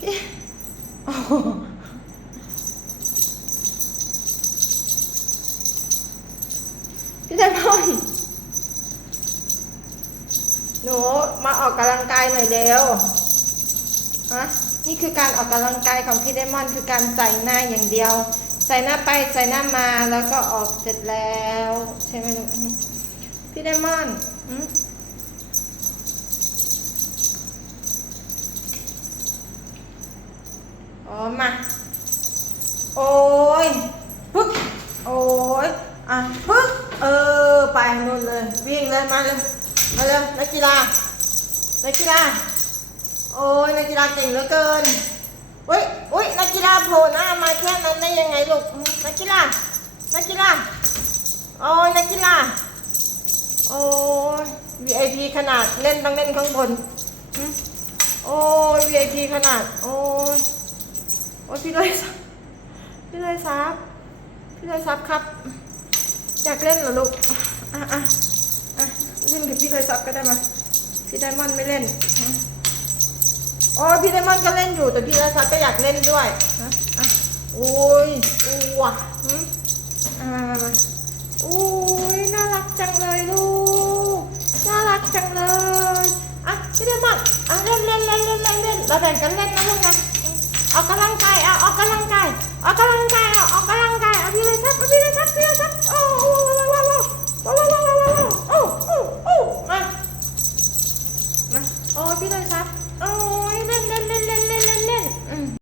พี่โอ้โหพี่ไดมอนหนูมาออกกำลังกายหน่อยเร็วฮะนี่คือการออกกำลังกายของพี่ไดมอนคือการใส่หน้าอย่างเดียว ใส่หน้าไปใส่หน้ามาแล้วก็ออกเสร็จแล้ว ใช่ไหมลูกพี่ไดมอนอืม อ๋อมา โอ้ยปึ๊กโอ้ยอะปึ๊กเออ ไปนู่นเลย วิ่งเลย มาเลย มาเลยนักกีฬา นักกีฬา โอ้ยนักกีฬาเก่งเหลือเกินอุ้ยอุ้ยนักกีฬาโผล่หน้ามาแค่นั้นได้ยังไงลูก นักกีฬา นักกีฬา โอ้ยนักกีฬา โอ้ย VIP ขนาดเล่นต้องเล่นข้างบนอืมโอ้ย VIP ขนาด โอ้ อ้ยพี่เลยซับพี่เลยซับพี่เลยซับครับ อยากเล่นเหรอลูก อะอะอะเล่นกับพี่เลยซับก็ได้มา พี่ไดมอนด์ไม่เล่นโอ้ยพี่ไดมอนด์ก็เล่นอยู่ แต่พี่เลยซับก็อยากเล่นด้วยฮะอะโอ้ยอ้วะอ่ามามาโอ้ยน่ารักจังเลยลูก น่ารักจังเลย อะพี่ไดมอนด์อะเล่นเล่นเล่นเล่นเล่นเล่นเราแบ่งกันเล่นนะลูกนะ ออกกำลังกายเอาออกกำลังกายออกกำลังกายเอาออกกำลังกายเอาพี่เลยครับเอาพี่เลยครับพี่เลยครับโอ้